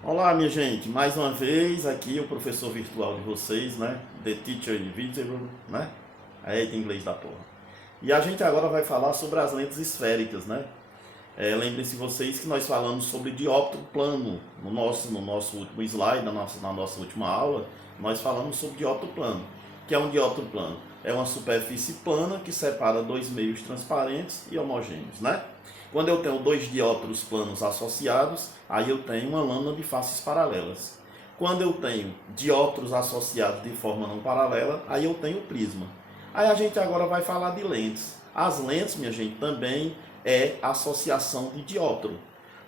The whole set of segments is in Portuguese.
Olá, minha gente, mais uma vez aqui o professor virtual de vocês, né? The Teacher Invisible, né? Aí tem inglês da porra. E a gente agora vai falar sobre as lentes esféricas, né? Lembrem-se vocês que nós falamos sobre dióptro plano no nosso último slide, na nossa última aula, nós falamos sobre dióptro plano. Que é um dióptro plano? É uma superfície plana que separa dois meios transparentes e homogêneos, né? Quando eu tenho dois dióptros planos associados, aí eu tenho uma lâmina de faces paralelas. Quando eu tenho dióptros associados de forma não paralela, aí eu tenho prisma. Aí a gente agora vai falar de lentes. As lentes, minha gente, também é associação de dióptro.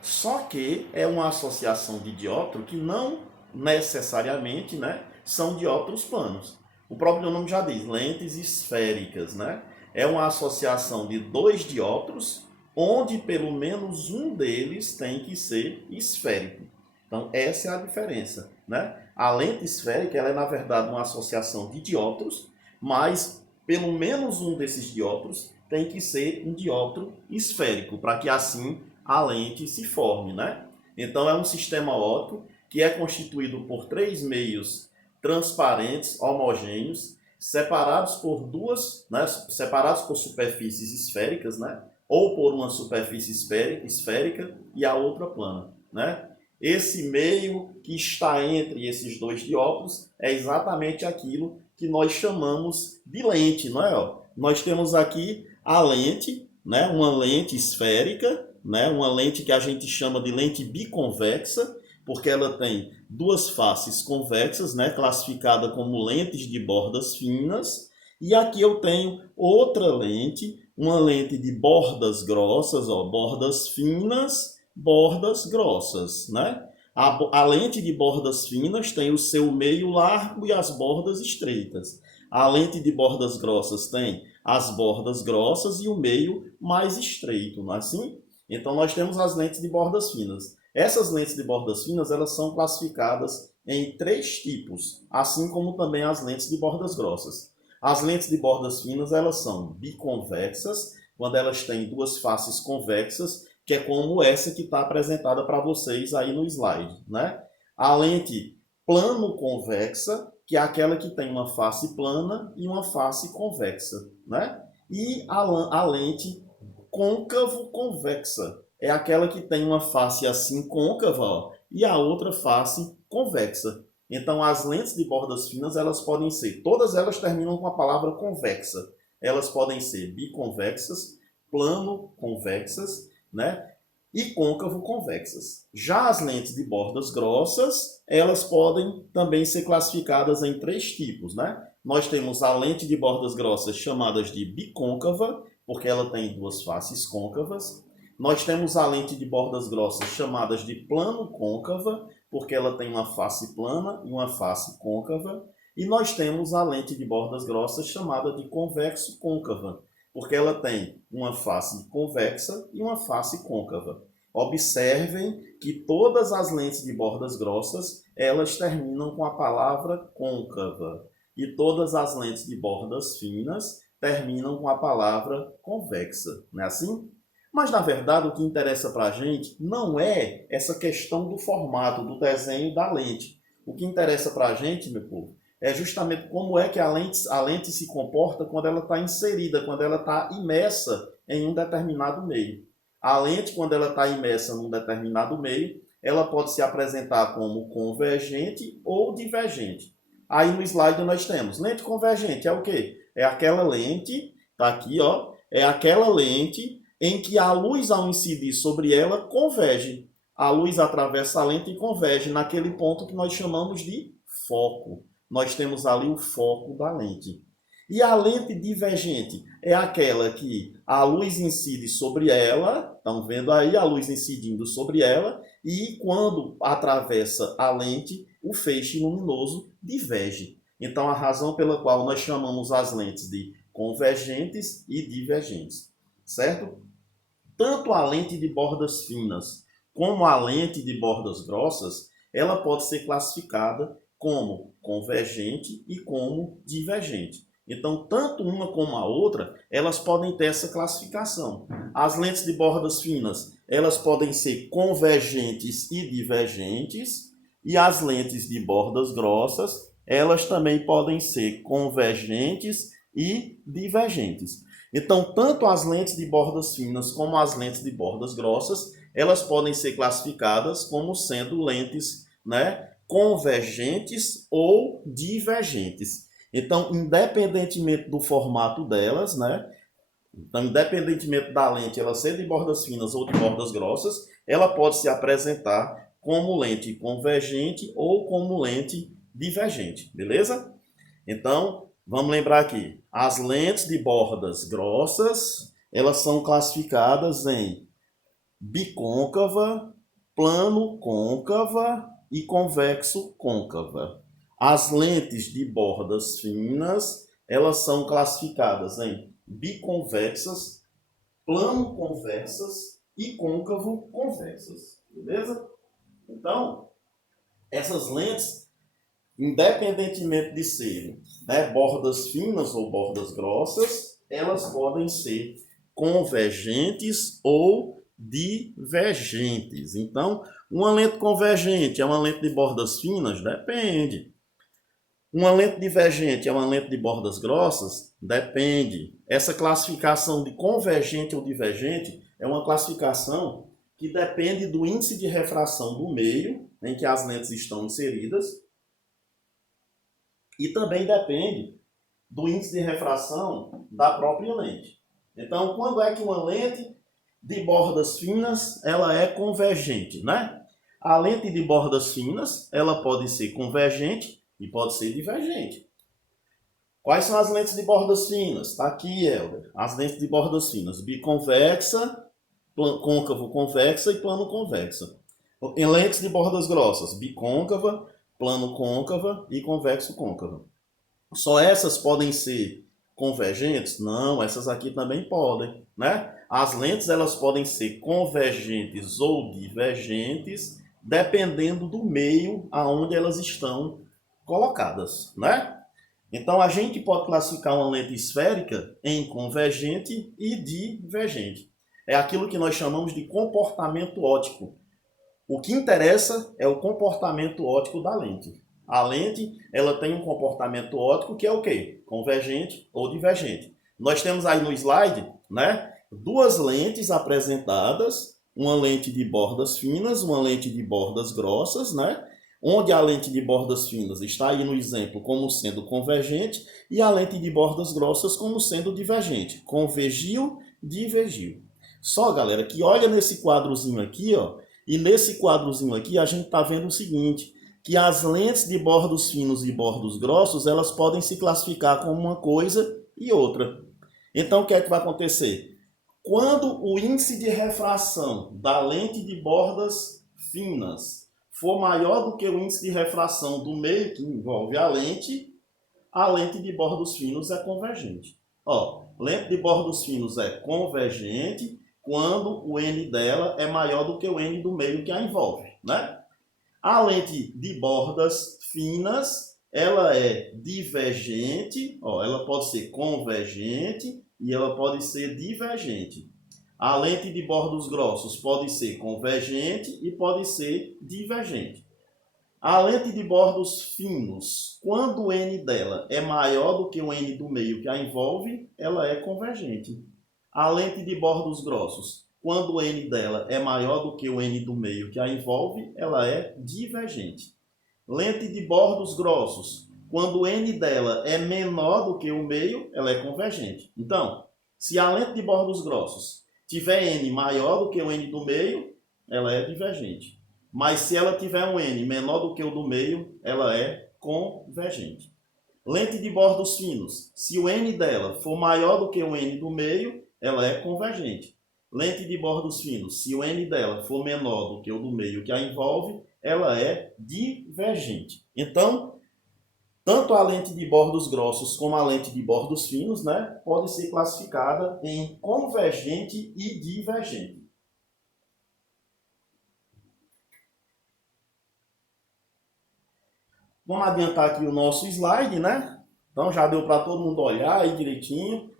Só que é uma associação de dióptro que não necessariamente, né, são dióptros planos. O próprio nome já diz, lentes esféricas, né? É uma associação de dois dióptros onde pelo menos um deles tem que ser esférico. Então, essa é a diferença, né? A lente esférica, ela é na verdade uma associação de dióptros, mas pelo menos um desses dióptros tem que ser um dióptro esférico, para que assim a lente se forme, né? Então, é um sistema óptico que é constituído por três meios transparentes, homogêneos, separados por separados por superfícies esféricas, né? Ou por uma superfície esférica e a outra plana, né? Esse meio que está entre esses dois dióptros é exatamente aquilo que nós chamamos de lente, não é? Nós temos aqui a lente, né? Uma lente esférica, né? Uma lente que a gente chama de lente biconvexa, porque ela tem duas faces convexas, né? Classificada como lentes de bordas finas. E aqui eu tenho outra lente, uma lente de bordas grossas, ó, bordas finas, bordas grossas, né? A lente de bordas finas tem o seu meio largo e as bordas estreitas. A lente de bordas grossas tem as bordas grossas e o meio mais estreito, não é assim? Então nós temos as lentes de bordas finas. Essas lentes de bordas finas, elas são classificadas em três tipos, assim como também as lentes de bordas grossas. As lentes de bordas finas, elas são biconvexas, quando elas têm duas faces convexas, que é como essa que está apresentada para vocês aí no slide, né? A lente plano-convexa, que é aquela que tem uma face plana e uma face convexa, né? E a lente côncavo-convexa, é aquela que tem uma face assim côncava, ó, e a outra face convexa. Então, as lentes de bordas finas, elas podem ser, todas elas terminam com a palavra convexa. Elas podem ser biconvexas, plano-convexas, né? E côncavo-convexas. Já as lentes de bordas grossas, elas podem também ser classificadas em três tipos, né? Nós temos a lente de bordas grossas chamadas de bicôncava, porque ela tem duas faces côncavas. Nós temos a lente de bordas grossas chamadas de plano-côncava, porque ela tem uma face plana e uma face côncava. E nós temos a lente de bordas grossas chamada de convexo-côncava, porque ela tem uma face convexa e uma face côncava. Observem que todas as lentes de bordas grossas, elas terminam com a palavra côncava. E todas as lentes de bordas finas terminam com a palavra convexa. Não é assim? Mas, na verdade, o que interessa para a gente não é essa questão do formato, do desenho da lente. O que interessa para a gente, meu povo, é justamente como é que a lente se comporta quando ela está inserida, quando ela está imersa em um determinado meio. A lente, quando ela está imersa num determinado meio, ela pode se apresentar como convergente ou divergente. Aí no slide nós temos lente convergente, é o quê? É aquela lente, tá aqui, ó, é aquela lente em que a luz, ao incidir sobre ela, converge. A luz atravessa a lente e converge naquele ponto que nós chamamos de foco. Nós temos ali o foco da lente. E a lente divergente é aquela que a luz incide sobre ela, estão vendo aí a luz incidindo sobre ela, e quando atravessa a lente, o feixe luminoso diverge. Então, a razão pela qual nós chamamos as lentes de convergentes e divergentes, certo? Tanto a lente de bordas finas como a lente de bordas grossas, ela pode ser classificada como convergente e como divergente. Então, tanto uma como a outra, elas podem ter essa classificação. As lentes de bordas finas, elas podem ser convergentes e divergentes, e as lentes de bordas grossas, elas também podem ser convergentes e divergentes. Então, tanto as lentes de bordas finas como as lentes de bordas grossas, elas podem ser classificadas como sendo lentes, né, convergentes ou divergentes. Então, independentemente do formato delas, né, então, independentemente da lente ela ser de bordas finas ou de bordas grossas, ela pode se apresentar como lente convergente ou como lente divergente, beleza? Então, vamos lembrar aqui, as lentes de bordas grossas, elas são classificadas em bicôncava, plano côncava e convexo côncava. As lentes de bordas finas, elas são classificadas em biconvexas, plano convexas e côncavo convexas, beleza? Então, essas lentes, independentemente de serem, né, bordas finas ou bordas grossas, elas podem ser convergentes ou divergentes. Então, uma lente convergente é uma lente de bordas finas? Depende. Uma lente divergente é uma lente de bordas grossas? Depende. Essa classificação de convergente ou divergente é uma classificação que depende do índice de refração do meio em que as lentes estão inseridas e também depende do índice de refração da própria lente. Então, quando é que uma lente de bordas finas ela é convergente, né? A lente de bordas finas ela pode ser convergente e pode ser divergente. Quais são as lentes de bordas finas? Está aqui, Helder. As lentes de bordas finas: biconvexa, côncavo convexa e plano convexa. Em lentes de bordas grossas: bicôncava, plano côncava e convexo côncava. Só essas podem ser convergentes? Não, essas aqui também podem, né? As lentes elas podem ser convergentes ou divergentes, dependendo do meio aonde elas estão colocadas, né? Então a gente pode classificar uma lente esférica em convergente e divergente. É aquilo que nós chamamos de comportamento óptico. O que interessa é o comportamento óptico da lente. A lente, ela tem um comportamento óptico que é o quê? Convergente ou divergente. Nós temos aí no slide, né, duas lentes apresentadas, uma lente de bordas finas, uma lente de bordas grossas, né? Onde a lente de bordas finas está aí no exemplo como sendo convergente e a lente de bordas grossas como sendo divergente. Convergiu, divergiu. Só, galera, que olha nesse quadrozinho aqui, ó, e nesse quadrozinho aqui a gente está vendo o seguinte, que as lentes de bordos finos e bordos grossos, elas podem se classificar como uma coisa e outra. Então, o que é que vai acontecer? Quando o índice de refração da lente de bordas finas for maior do que o índice de refração do meio que envolve a lente de bordos finos é convergente. Ó, lente de bordos finos é convergente quando o N dela é maior do que o N do meio que a envolve, né? A lente de bordas finas, ela é divergente, ó, ela pode ser convergente e ela pode ser divergente. A lente de bordos grossos pode ser convergente e pode ser divergente. A lente de bordos finos, quando o N dela é maior do que o N do meio que a envolve, ela é convergente. A lente de bordos grossos, quando o N dela é maior do que o N do meio que a envolve, ela é divergente. Lente de bordos grossos, quando o N dela é menor do que o meio, ela é convergente. Então, se a lente de bordos grossos tiver N maior do que o N do meio, ela é divergente. Mas se ela tiver um N menor do que o do meio, ela é convergente. Lente de bordos finos, se o N dela for maior do que o N do meio, ela é convergente. Lente de bordos finos, se o N dela for menor do que o do meio que a envolve, ela é divergente. Então, tanto a lente de bordos grossos como a lente de bordos finos, né, pode ser classificada em convergente e divergente. Vamos adiantar aqui o nosso slide, né? Então já deu para todo mundo olhar aí direitinho.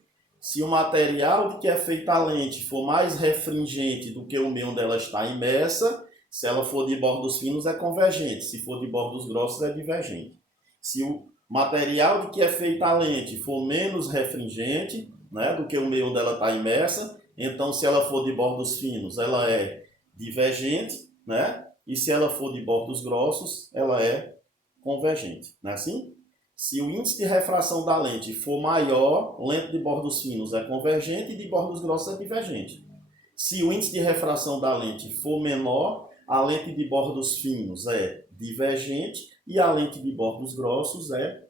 Se o material de que é feita a lente for mais refringente do que o meio onde ela está imersa, se ela for de bordos finos é convergente, se for de bordos grossos é divergente. Se o material de que é feita a lente for menos refringente, né, do que o meio onde ela está imersa, então se ela for de bordos finos ela é divergente, né? E se ela for de bordos grossos ela é convergente, não é assim? Se o índice de refração da lente for maior, lente de bordos finos é convergente e de bordos grossos é divergente. Se o índice de refração da lente for menor, a lente de bordos finos é divergente e a lente de bordos grossos é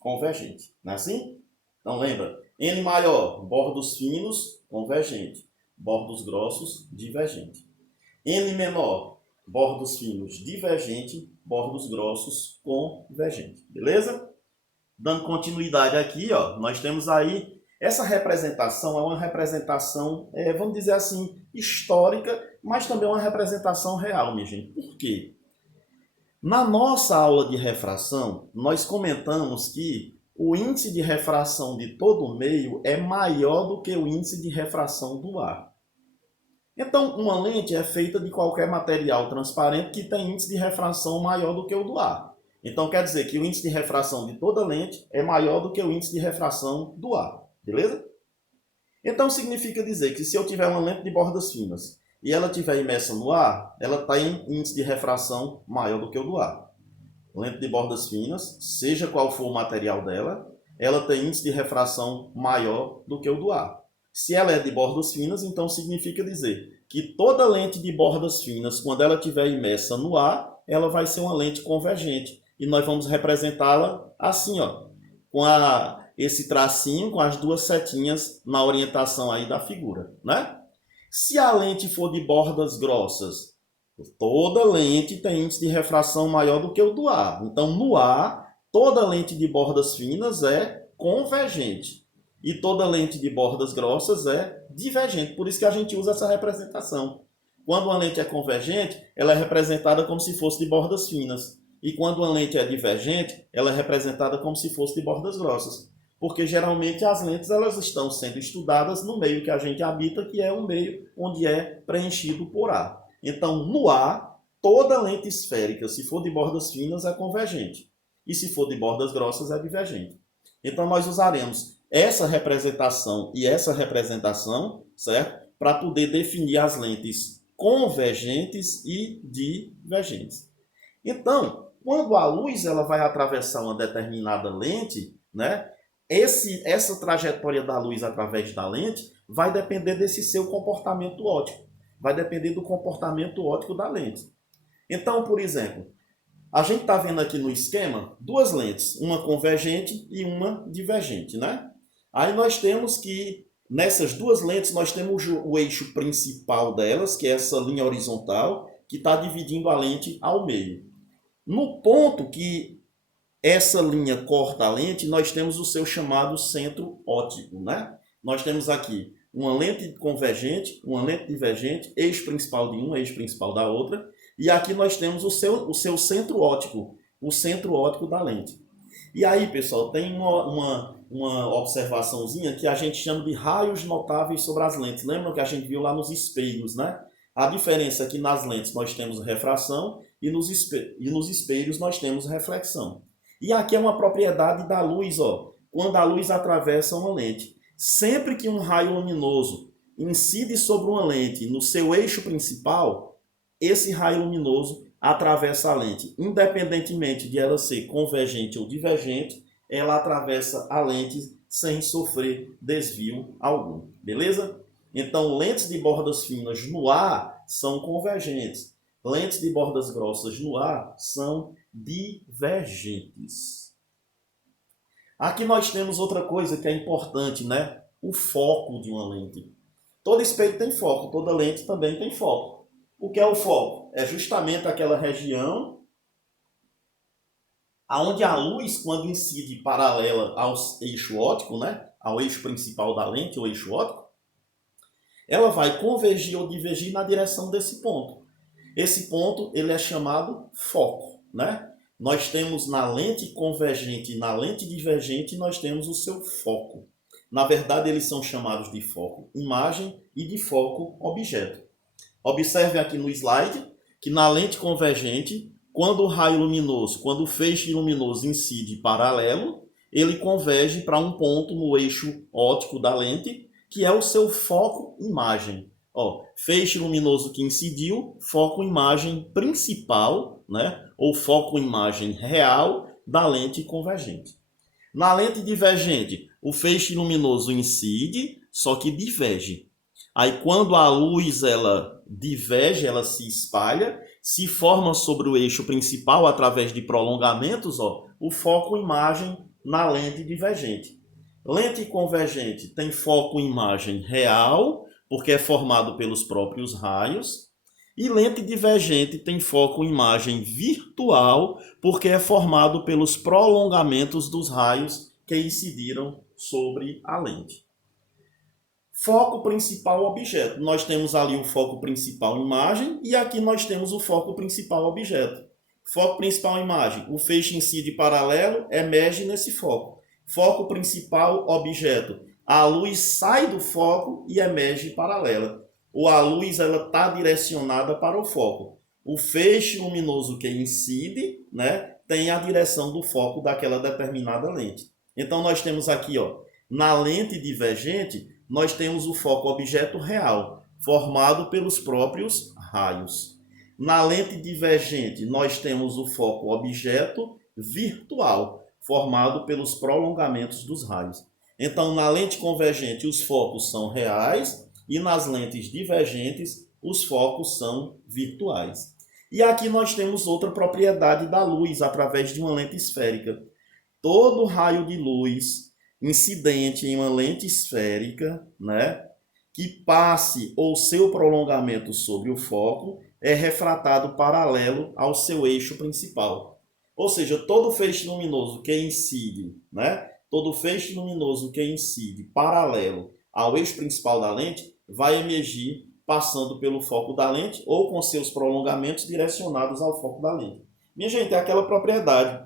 convergente. Não é assim? Então lembra, N maior, bordos finos, convergente. Bordos grossos, divergente. N menor, bordos finos, divergente. Bordos grossos, convergente. Beleza? Dando continuidade aqui, ó, nós temos aí, essa representação é uma representação, vamos dizer assim, histórica, mas também uma representação real, minha gente. Por quê? Na nossa aula de refração, nós comentamos que o índice de refração de todo o meio é maior do que o índice de refração do ar. Então, uma lente é feita de qualquer material transparente que tem índice de refração maior do que o do ar. Então, quer dizer que o índice de refração de toda lente é maior do que o índice de refração do ar. Beleza? Então, significa dizer que se eu tiver uma lente de bordas finas e ela estiver imersa no ar, ela tem índice de refração maior do que o do ar. Lente de bordas finas, seja qual for o material dela, ela tem índice de refração maior do que o do ar. Se ela é de bordas finas, então significa dizer que toda lente de bordas finas, quando ela estiver imersa no ar, ela vai ser uma lente convergente. E nós vamos representá-la assim, ó, com esse tracinho, com as duas setinhas na orientação aí da figura, né? Se a lente for de bordas grossas, toda lente tem índice de refração maior do que o do ar. Então, no ar, toda lente de bordas finas é convergente. E toda lente de bordas grossas é divergente. Por isso que a gente usa essa representação. Quando uma lente é convergente, ela é representada como se fosse de bordas finas. E quando uma lente é divergente, ela é representada como se fosse de bordas grossas. Porque geralmente as lentes elas estão sendo estudadas no meio que a gente habita, que é um meio onde é preenchido por ar. Então, no ar, toda lente esférica, se for de bordas finas, é convergente. E se for de bordas grossas, é divergente. Então, nós usaremos essa representação e essa representação, certo? Para poder definir as lentes convergentes e divergentes. Então, quando a luz ela vai atravessar uma determinada lente, né? Essa trajetória da luz através da lente vai depender desse seu comportamento óptico. Vai depender do comportamento óptico da lente. Então, por exemplo, a gente está vendo aqui no esquema duas lentes, uma convergente e uma divergente, né? Aí nós temos que, nessas duas lentes, nós temos o eixo principal delas, que é essa linha horizontal, que está dividindo a lente ao meio. No ponto que essa linha corta a lente, nós temos o seu chamado centro óptico, né? Nós temos aqui uma lente convergente, uma lente divergente, eixo principal de uma, eixo principal da outra, e aqui nós temos o seu centro óptico, o centro óptico da lente. E aí, pessoal, tem uma observaçãozinha que a gente chama de raios notáveis sobre as lentes. Lembram que a gente viu lá nos espelhos, né? A diferença é que nas lentes nós temos refração e nos espelhos nós temos reflexão. E aqui é uma propriedade da luz, ó, quando a luz atravessa uma lente. Sempre que um raio luminoso incide sobre uma lente no seu eixo principal, esse raio luminoso atravessa a lente. Independentemente de ela ser convergente ou divergente, ela atravessa a lente sem sofrer desvio algum. Beleza? Então, lentes de bordas finas no ar são convergentes. Lentes de bordas grossas no ar são divergentes. Aqui nós temos outra coisa que é importante, né? O foco de uma lente. Todo espelho tem foco, toda lente também tem foco. O que é o foco? É justamente aquela região onde a luz, quando incide paralela ao eixo óptico, né? Ao eixo principal da lente, o eixo óptico, ela vai convergir ou divergir na direção desse ponto. Esse ponto ele é chamado foco, né? Nós temos na lente convergente e na lente divergente, nós temos o seu foco. Na verdade, eles são chamados de foco imagem e de foco objeto. Observe aqui no slide que na lente convergente, quando o raio luminoso, quando o feixe luminoso incide paralelo, ele converge para um ponto no eixo óptico da lente, que é o seu foco imagem. Ó, feixe luminoso que incidiu, foco imagem principal, né? Ou foco imagem real da lente convergente. Na lente divergente, o feixe luminoso incide, só que diverge. Aí quando a luz ela diverge, ela se espalha, se forma sobre o eixo principal através de prolongamentos, ó, o foco imagem na lente divergente. Lente convergente tem foco imagem real, porque é formado pelos próprios raios, e lente divergente tem foco imagem virtual, porque é formado pelos prolongamentos dos raios que incidiram sobre a lente. Foco principal objeto. Nós temos ali o foco principal imagem e aqui nós temos o foco principal objeto. Foco principal imagem. O feixe incide paralelo, emerge nesse foco. Foco principal objeto. A luz sai do foco e emerge paralela. Ou a luz está direcionada para o foco. O feixe luminoso que incide, né, tem a direção do foco daquela determinada lente. Então nós temos aqui, ó, na lente divergente, nós temos o foco objeto real, formado pelos próprios raios. Na lente divergente, nós temos o foco objeto virtual, formado pelos prolongamentos dos raios. Então, na lente convergente, os focos são reais e nas lentes divergentes, os focos são virtuais. E aqui nós temos outra propriedade da luz através de uma lente esférica. Todo raio de luz incidente em uma lente esférica, né, que passe ou seu prolongamento sobre o foco, é refratado paralelo ao seu eixo principal. Ou seja, todo feixe luminoso que incide, né, todo feixe luminoso que incide paralelo ao eixo principal da lente vai emergir passando pelo foco da lente ou com seus prolongamentos direcionados ao foco da lente. Minha gente, é aquela propriedade.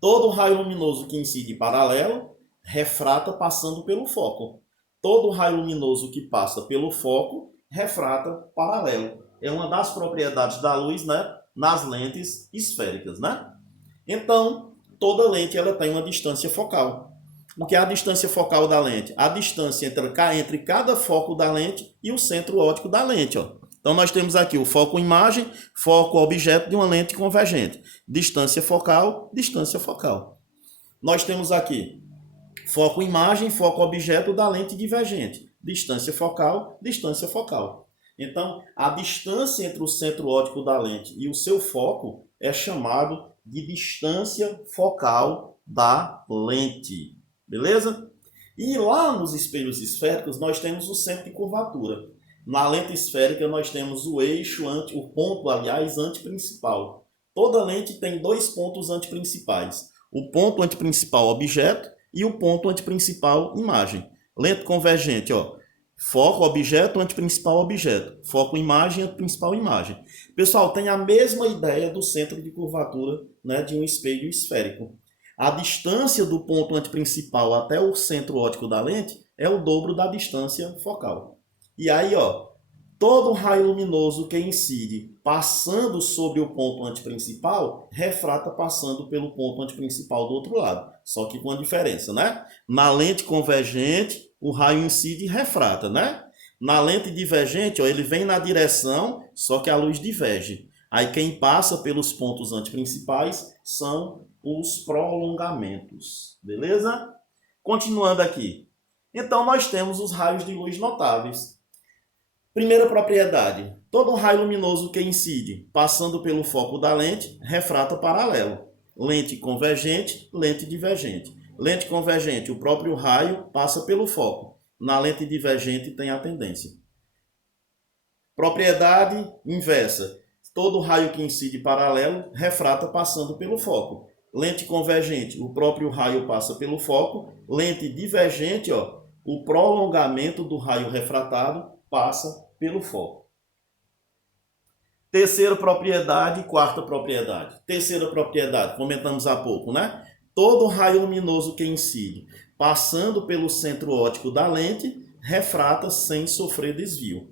Todo raio luminoso que incide paralelo refrata passando pelo foco. Todo raio luminoso que passa pelo foco refrata paralelo. É uma das propriedades da luz, né, nas lentes esféricas, né? Então, toda lente ela tem uma distância focal. O que é a distância focal da lente? A distância entre cada foco da lente e o centro óptico da lente, ó. Então nós temos aqui o foco imagem, foco objeto de uma lente convergente. Distância focal, distância focal. Nós temos aqui foco imagem, foco objeto da lente divergente. Distância focal, distância focal. Então, a distância entre o centro óptico da lente e o seu foco é chamado de distância focal da lente. Beleza? E lá nos espelhos esféricos nós temos o centro de curvatura. Na lente esférica nós temos o eixo, o ponto, aliás, antiprincipal. Toda lente tem dois pontos antiprincipais. O ponto antiprincipal objeto e o ponto antiprincipal imagem. Lente convergente, ó, foco objeto, antiprincipal objeto. Foco imagem, antiprincipal imagem. Pessoal, tem a mesma ideia do centro de curvatura, né, de um espelho esférico. A distância do ponto antiprincipal até o centro óptico da lente é o dobro da distância focal. E aí, ó, todo raio luminoso que incide passando sobre o ponto antiprincipal, refrata passando pelo ponto antiprincipal do outro lado. Só que com a diferença, né? Na lente convergente, o raio incide e refrata, né? Na lente divergente, ó, ele vem na direção, só que a luz diverge. Aí quem passa pelos pontos antiprincipais são os prolongamentos. Beleza? Continuando aqui. Então nós temos os raios de luz notáveis. Primeira propriedade, todo raio luminoso que incide passando pelo foco da lente refrata paralelo. Lente convergente, lente divergente. Lente convergente, o próprio raio passa pelo foco. Na lente divergente tem a tendência. Propriedade inversa, todo raio que incide paralelo refrata passando pelo foco. Lente convergente, o próprio raio passa pelo foco. Lente divergente, ó, o prolongamento do raio refratado passa pelo foco. Terceira propriedade e quarta propriedade. Terceira propriedade, comentamos há pouco, né? Todo raio luminoso que incide passando pelo centro óptico da lente, refrata sem sofrer desvio.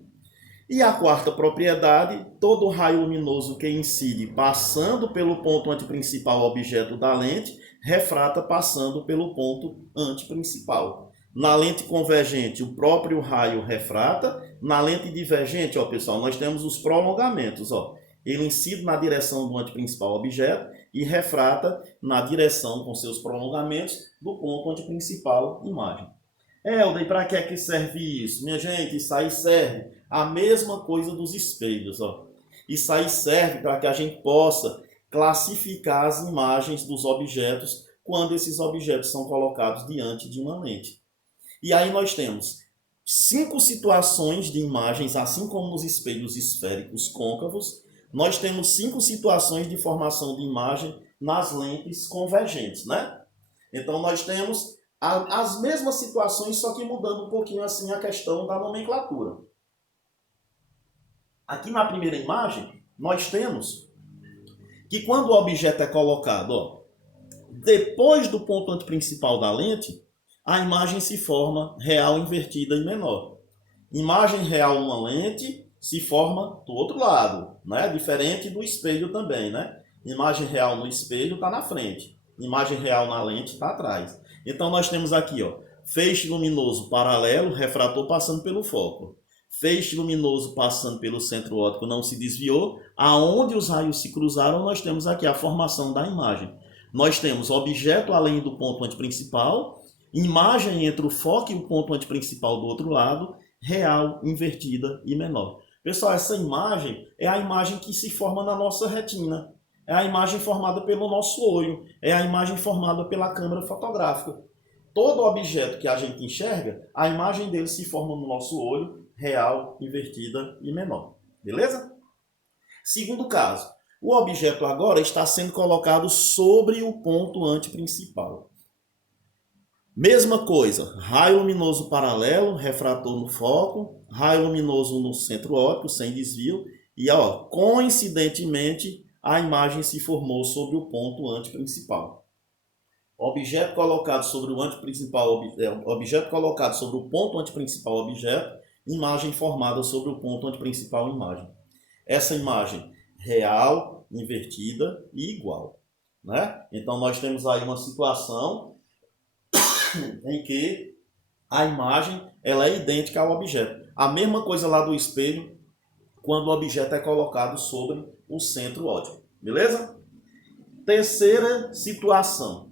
E a quarta propriedade, todo raio luminoso que incide passando pelo ponto antiprincipal objeto da lente, refrata passando pelo ponto antiprincipal. Na lente convergente, o próprio raio refrata. Na lente divergente, ó, pessoal, nós temos os prolongamentos. Ó. Ele incide na direção do antiprincipal objeto e refrata na direção, com seus prolongamentos, do ponto antiprincipal imagem. Helder, e para que é que serve isso? Minha gente, isso aí serve a mesma coisa dos espelhos. Ó. Isso aí serve para que a gente possa classificar as imagens dos objetos quando esses objetos são colocados diante de uma lente. E aí nós temos 5 situações de imagens, assim como nos espelhos esféricos côncavos, nós temos 5 situações de formação de imagem nas lentes convergentes, né? Então nós temos as mesmas situações, só que mudando um pouquinho assim a questão da nomenclatura. Aqui na primeira imagem, nós temos que quando o objeto é colocado, ó, depois do ponto antiprincipal da lente, a imagem se forma real invertida e menor. Imagem real numa lente se forma do outro lado, né? Diferente do espelho também, né? Imagem real no espelho está na frente, imagem real na lente está atrás. Então nós temos aqui, ó, feixe luminoso paralelo, refrator passando pelo foco. Feixe luminoso passando pelo centro óptico não se desviou. Aonde os raios se cruzaram, nós temos aqui a formação da imagem. Nós temos objeto além do ponto antiprincipal, imagem entre o foco e o ponto antiprincipal do outro lado, real, invertida e menor. Pessoal, essa imagem é a imagem que se forma na nossa retina. É a imagem formada pelo nosso olho. É a imagem formada pela câmera fotográfica. Todo objeto que a gente enxerga, a imagem dele se forma no nosso olho, real, invertida e menor. Beleza? Segundo caso, o objeto agora está sendo colocado sobre o ponto antiprincipal. Mesma coisa, raio luminoso paralelo, refrator no foco, raio luminoso no centro óptico, sem desvio, e ó, coincidentemente a imagem se formou sobre o ponto antiprincipal. Objeto colocado sobre o objeto colocado sobre o ponto antiprincipal objeto, imagem formada sobre o ponto antiprincipal imagem. Essa imagem real, invertida e igual, né? Então nós temos aí uma situação em que a imagem ela é idêntica ao objeto. A mesma coisa lá do espelho quando o objeto é colocado sobre o centro óptico. Beleza? Terceira situação.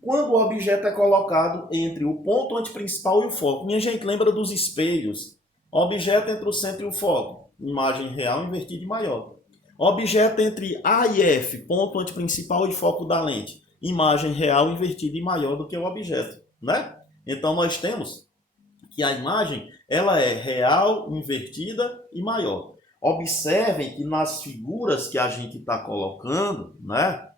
Quando o objeto é colocado entre o ponto antiprincipal e o foco. Minha gente, lembra dos espelhos? Objeto entre o centro e o foco. Imagem real, invertida e maior. Objeto entre A e F, ponto antiprincipal e foco da lente. Imagem real, invertida e maior do que o objeto, né? Então nós temos que a imagem ela é real, invertida e maior. Observem que nas figuras que a gente está colocando, né?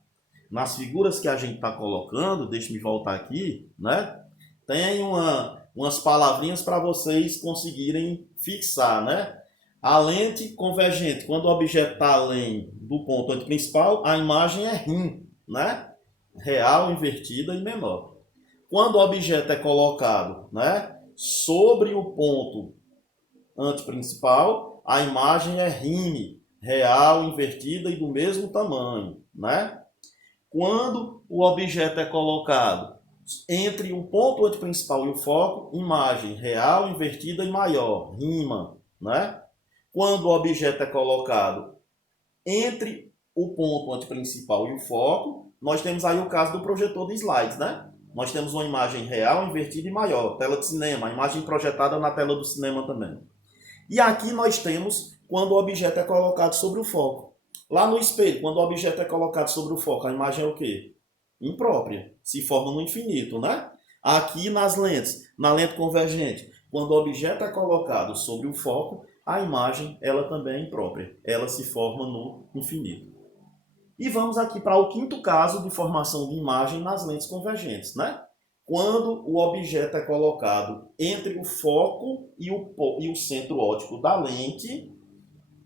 Nas figuras que a gente está colocando, deixa-me voltar aqui, né? Tem umas palavrinhas para vocês conseguirem fixar, né? A lente convergente, quando o objeto está além do ponto antiprincipal, a imagem é RIM, né? Real, invertida e menor. Quando o objeto é colocado, né, sobre o ponto antiprincipal, a imagem é RIM, real, invertida e do mesmo tamanho, né? Quando o objeto é colocado entre o ponto antiprincipal e o foco, imagem real, invertida e maior, rima, né? Quando o objeto é colocado entre o ponto antiprincipal e o foco, nós temos aí o caso do projetor de slides, né? Nós temos uma imagem real, invertida e maior, tela de cinema, a imagem projetada na tela do cinema também. E aqui nós temos quando o objeto é colocado sobre o foco. Lá no espelho, quando o objeto é colocado sobre o foco, a imagem é o quê? Imprópria, se forma no infinito, né? Aqui nas lentes, na lente convergente, quando o objeto é colocado sobre o foco, a imagem ela também é imprópria, ela se forma no infinito. E vamos aqui para o quinto caso de formação de imagem nas lentes convergentes, né? Quando o objeto é colocado entre o foco e o centro óptico da lente,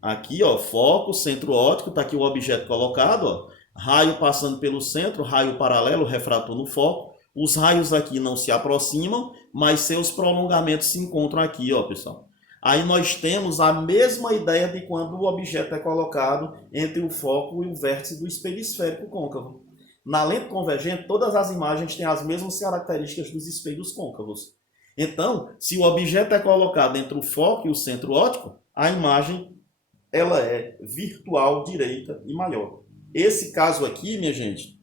aqui, ó, foco, centro óptico, está aqui o objeto colocado, ó, raio passando pelo centro, raio paralelo, refrator no foco. Os raios aqui não se aproximam, mas seus prolongamentos se encontram aqui, ó, pessoal. Aí nós temos a mesma ideia de quando o objeto é colocado entre o foco e o vértice do espelho esférico côncavo. Na lente convergente, todas as imagens têm as mesmas características dos espelhos côncavos. Então, se o objeto é colocado entre o foco e o centro óptico, a imagem ela é virtual, direita e maior. Esse caso aqui, minha gente,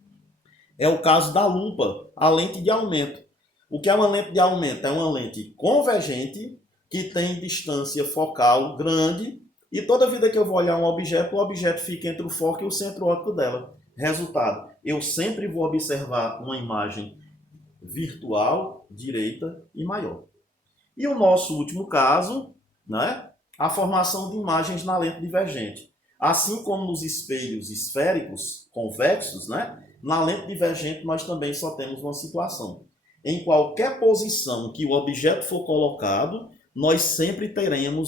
é o caso da lupa, a lente de aumento. O que é uma lente de aumento? É uma lente convergente que tem distância focal grande e toda vida que eu vou olhar um objeto, o objeto fica entre o foco e o centro óptico dela. Resultado, eu sempre vou observar uma imagem virtual, direita e maior. E o nosso último caso, né, a formação de imagens na lente divergente. Assim como nos espelhos esféricos convexos, né, na lente divergente nós também só temos uma situação. Em qualquer posição que o objeto for colocado, nós sempre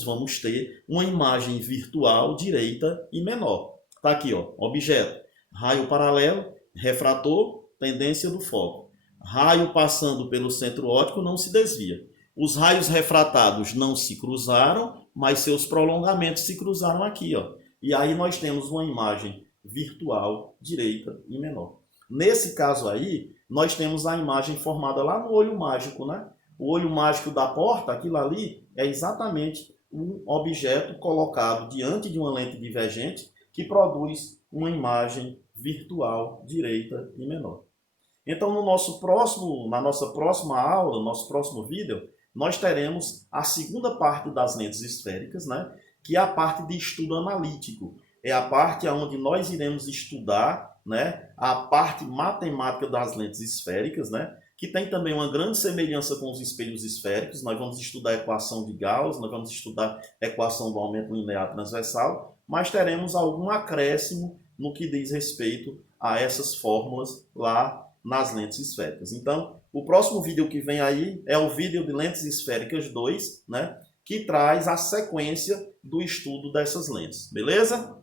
vamos ter uma imagem virtual direita e menor. Está aqui, ó, objeto, raio paralelo, refrator, tendência do foco. Raio passando pelo centro óptico não se desvia. Os raios refratados não se cruzaram, mas seus prolongamentos se cruzaram aqui, ó. E aí nós temos uma imagem virtual direita e menor. Nesse caso aí, nós temos a imagem formada lá no olho mágico, né? O olho mágico da porta, aquilo ali, é exatamente um objeto colocado diante de uma lente divergente que produz uma imagem virtual direita e menor. Então, na nossa próxima aula, no nosso próximo vídeo, nós teremos a segunda parte das lentes esféricas, né? Que é a parte de estudo analítico. É a parte onde nós iremos estudar, né, a parte matemática das lentes esféricas, né, que tem também uma grande semelhança com os espelhos esféricos. Nós vamos estudar a equação de Gauss, nós vamos estudar a equação do aumento linear transversal, mas teremos algum acréscimo no que diz respeito a essas fórmulas lá nas lentes esféricas. Então, o próximo vídeo que vem aí é o vídeo de lentes esféricas 2, né, que traz a sequência do estudo dessas lentes. Beleza?